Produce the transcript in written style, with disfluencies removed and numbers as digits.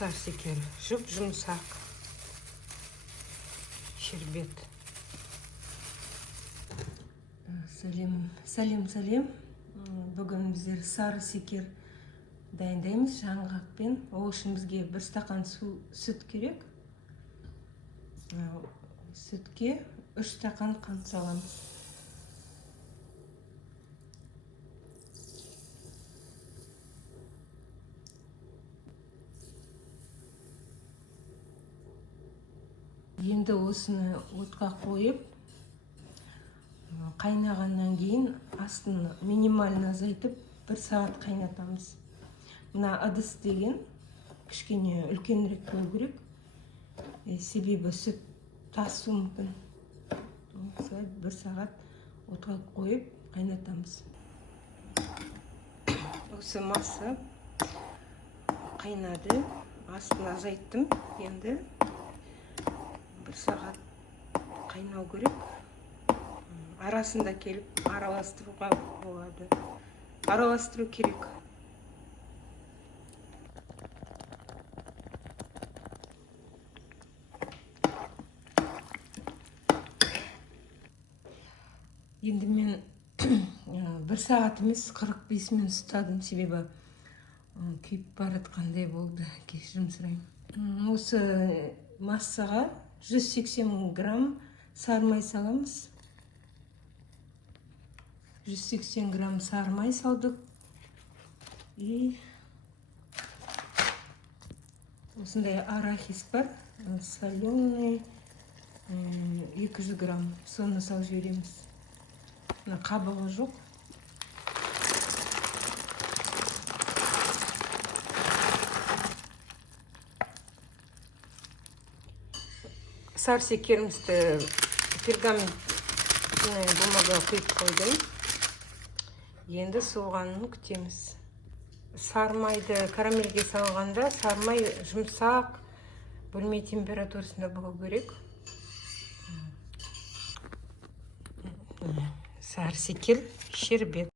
сарсекер, жұмсақ шербет. Сәлем. Бүгін біздер сарсекер дайындаймыз жаңғақпен. Ол үшін бізге 1 стакан сүт керек. Сүтке 3 стакан қант саламыз. Енді осыны отқа қойып, қайнағаннан кейін астын минимально азайтып 1 сағат қайнатамыз. Мына ыдыс деген кішкене үлкенірек болу керек. Себебі сүт тасуы мүмкін. 1 сағат отқа қойып қайнатамыз. Осы маса қайнады. Астын азайттым. Енді 1 сағат қайнау керек. Арасында келіп араластыруға болады. Араластыру керек. Енді мен 1 сағат емес 45 минут ұстадым, себебі күйіп баратқандай болды. Кешірім сұраймын. Осы массаға 180 грамм сары май саламыз. 180 грамм сары май салдық. И осындай арахис бар, соленый 200 грамм. Соны салып жібереміз. Қабығы жоқ. Сарсекерімізді пергаментный бумаға құйып қойдым. Енді суығанын күтеміз. Сары майды карамельге салғанда сары май жұмсақ, бөлме температурасында болу керек. Сарсекер шербет.